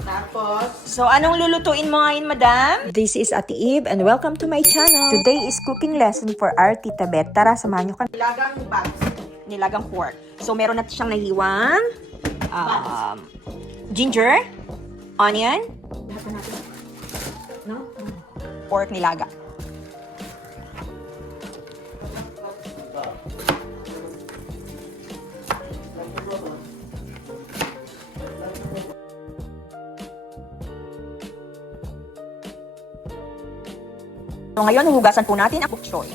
Tapos, So, anong lulutuin mo ngayon, madam? This is Ate Eve and welcome to my channel. Today is cooking lesson for our Tita Bet. Tara, samahan nyo kami. nilagang buns. Nilagang pork. So, meron natin siyang nahiwang ginger, onion, Lahat na natin. No? pork nilaga. So, ngayon, hugasan po natin ang bok choy.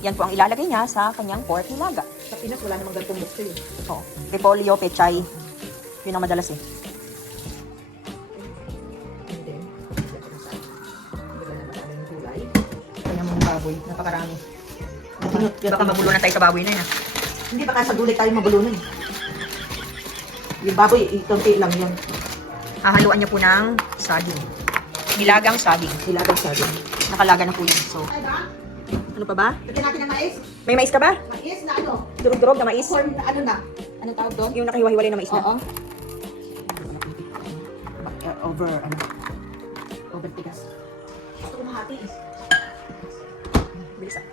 Yan po ang ilalagay niya sa kanyang pork nilaga. Sa Pinas, wala namang gantong bukso eh. Oh, repolyo, pechay. Yun ang madalas eh. And then, wala na maraming gulay. Kanyang mga baboy, napakarami. Baka magulo na tayo sa baboy na yun ah. Hindi baka sa gulay tayo mabulunan. Yung baboy, itonti lang yan. Hahaluan niyo po ng saging. Nilagang saging. Nilagang saging. Nakalaga na po yun. So, Ay ba? ano pa ba? Lagyan natin ng mais. May mais ka ba? Mais na ano? Durog-durog na mais. Corn na ano na? Anong tawag doon? Yung nakahiwa-hiwalay na mais na. Oo. Over tigas. Gusto ko mahati eh. Bilis ah.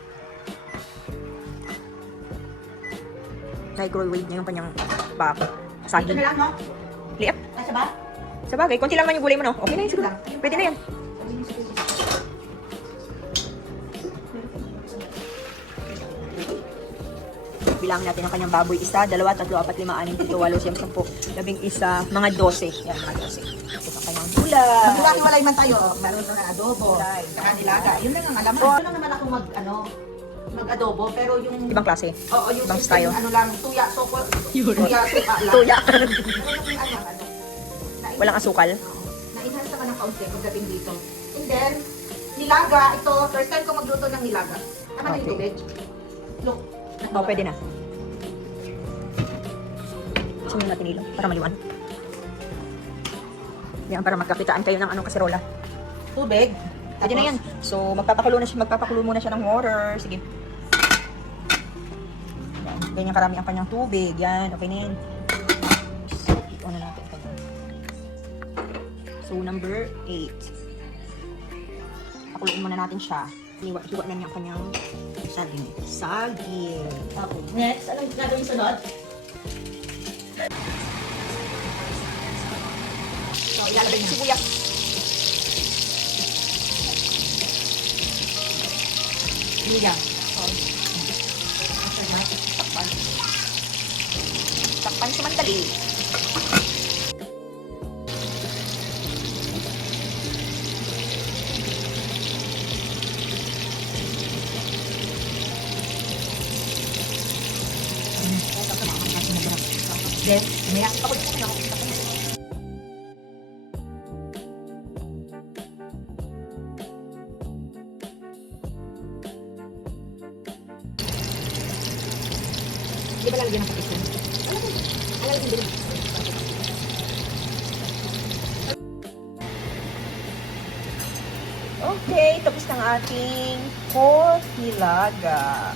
Microwave niya yung kanyang bako. Ito Saging. na lang, no? Liap. Kasya ba? Sa bagay, konti lang man yung gulay mo, no? Okay na yun siguro. lang. Pwede na yan. Bilang natin ang kanyang baboy. 1, 2, 3, 4, 5, 6, 7, 8, 9, 10, 11, 12, mga 12. Yan, mga 12. Ito ang kanyang gulay. Maghiwalay man tayo. Meron na adobo. Gulay. Saka nilaga. Yun lang ang alam. Oh. Ito lang naman ako mag-adobo. Pero yung... Ibang klase. Oo, yung ibang system, style. ano lang, tuya, soko. Yun. Tuya, suka lang. Tuya. Pero yung ano. Walang asukal. Na-enhance naman ng kaunti pagdating dito. And then, nilaga. Ito, first time ko magluto ng nilaga. Tama na yung tubig. Look. Oh, pwede na. Sunod natin ilaw para maliwan. Yan, para magkakitaan kayo ng anong kaserola. Tubig. Pwede na yan. So, magpapakulo muna siya ng water. Sige. Yan. Ganyan karami ang kanyang tubig. Yan, okay na yan. Ito na natin kanyang. So, number 8. Pakuluin muna natin siya. Hiwa na niya ang kanyang saging. Saging. Okay. Next, anong gagawin sunod? So, ilalagay yung sibuyas. Nilaga. Takpan. Takpan sumandali. Then, mamaya. Di ba lalagyan ng patisyon? Alam mo din. Okay, tapos ng ating pork nilaga.